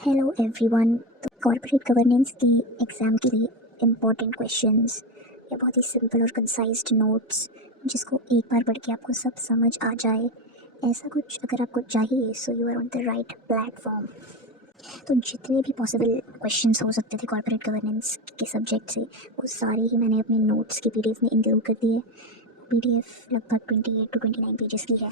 Hello everyone. तो corporate governance के exam के लिए इम्पॉर्टेंट क्वेश्चंस या बहुत ही सिंपल और कंसाइज्ड नोट्स जिसको एक बार पढ़ के आपको सब समझ आ जाए, ऐसा कुछ अगर आपको चाहिए so you are on the right platform. तो जितने भी पॉसिबल क्वेश्चंस हो सकते थे कॉर्पोरेट गवर्नेंस के सब्जेक्ट से, वो सारे ही मैंने अपने नोट्स के पीडीएफ में इंक्लूड कर दिए। पीडीएफ लगभग 28 to 29 पेजेस की है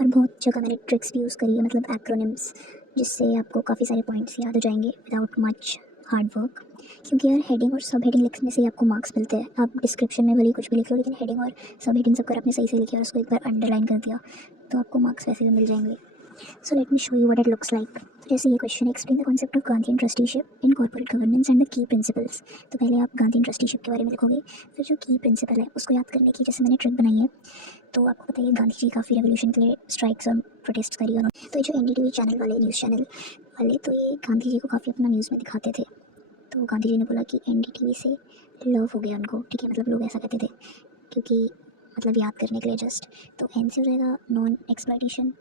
और बहुत जगह मैंने ट्रिक्स भी यूज़ करी है, मतलब एक्रोनिम्स, जिससे आपको काफ़ी सारे पॉइंट्स याद हो जाएंगे विदाउट मच हार्ड वर्क। क्योंकि यार हेडिंग और सब हेडिंग लिखने से ही आपको मार्क्स मिलते हैं। आप डिस्क्रिप्शन में भले ही कुछ भी लिख लो, लेकिन हेडिंग और सब हेडिंग सब अगर आपने सही से लिखी और उसको एक बार अंडरलाइन कर दिया तो आपको मार्क्स वैसे भी मिल जाएंगे। So let me show you what it looks like. तो जैसे ये question, explain the concept of Gandhi trusteeship in corporate governance and the key principles. तो पहले आप गांधी ट्रस्टीशिप के बारे में लिखोगे, फिर जो की प्रिंसिपल है उसको याद करने की जैसे मैंने ट्रिक बनाई है। तो आपको पता है गांधी जी काफ़ी रेवोल्यूशन के लिए स्ट्राइक्स और प्रोटेस्ट करी उन्होंने। तो ये जो एनडीटीवी चैनल वाले, न्यूज़ चैनल वाले, तो ये गांधी जी को काफ़ी अपना न्यूज़ में दिखाते थे। तो गांधी जी ने बोला कि एनडीटीवी से लव हो गया उनको, ठीक है, मतलब लोग ऐसा कहते थे क्योंकि मतलब याद करने के लिए जस्ट। तो एन से हो जाएगा नॉन एक्सप्लॉइटेशन,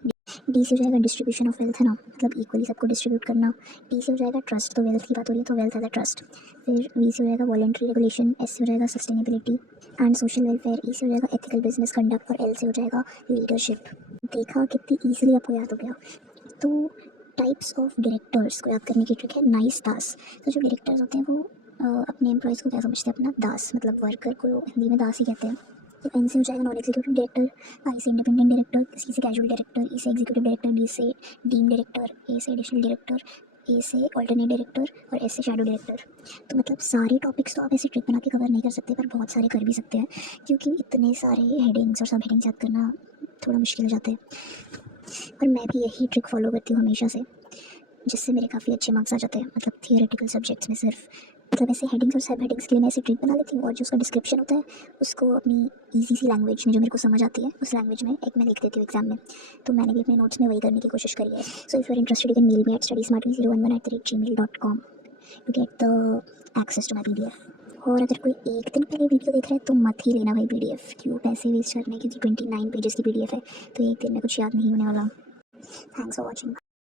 डी से हो जाएगा डिस्ट्रीब्यूशन ऑफ वेल्थ, है ना, मतलब इक्वली सबको डिस्ट्रीब्यूट करना। टी से हो जाएगा ट्रस्ट, तो वेल्थ की बात हो रही है तो वेल्थ एज अ ट्रस्ट। फिर वी से हो जाएगा वॉलेंट्री रेगुलेशन, एस से हो जाएगा सस्टेनेबिलिटी एंड सोशल वेलफेयर, ई से हो जाएगा एथिकल बिजनेस कंडक्ट और एल से हो जाएगा लीडरशिप। देखा कितनी ईजिली आपको याद हो गया। तो टाइप्स ऑफ डायरेक्टर्स को याद करने की ट्रिक है नाइस दास। तो जो डायरेक्टर्स होते हैं वो अपने एम्प्लॉयज़ को क्या समझते हैं, अपना दास, मतलब वर्कर को हिंदी में दास ही कहते हैं। तो एन से हो जाएगा नॉन एग्जीक्यूटिव डायरेक्टर, आई से इंडिपेंडेंट डायरेक्टर, सी से कैजुअल डायरेक्टर, ई से एग्जीक्यूटिव डायरेक्टर, डी से डीम डायरेक्टर, ए से एडिशनल डायरेक्टर, ए से ऑल्टरनेट डायरेक्टर और एस से शैडो डायरेक्टर। तो मतलब सारे टॉपिक्स तो आप ऐसे ट्रिक बना के कवर नहीं कर सकते, पर बहुत सारे कर भी सकते हैं क्योंकि इतने सारे हेडिंग्स और सब हेडिंग्स याद करना थोड़ा मुश्किल हो जाता है। और मैं भी यही ट्रिक फॉलो करती हूँ हमेशा से, जिससे मेरे काफ़ी अच्छे मार्क्स आ जाते हैं, मतलब थियोरेटिकल सब्जेक्ट्स में सिर्फ। मतलब ऐसे हेडिंग्स और सब हेडिंग्स के लिए मैं ऐसे ट्रिक बना लेती हूँ और जो उसका डिस्क्रिप्शन होता है उसको अपनी ईजी सी लैंग्वेज में जो मेरे को समझ आती है उस लैंग्वेज में एक मैं लिख देती हूँ एग्जाम में। तो मैंने भी अपने नोट्स में वही करने की कोशिश करी है। So if you are interested you can mail me at studysmartme011@gmail.com to get the access to my PDF. और अगर कोई एक दिन पहले वीडियो देख रहा है तो मत ही लेना भाई पीडीएफ, क्यों पैसे वेस्ट करने, क्योंकि 29 पेजेस की पीडीएफ है तो एक दिन में कुछ याद नहीं होने वाला। Thanks for watching.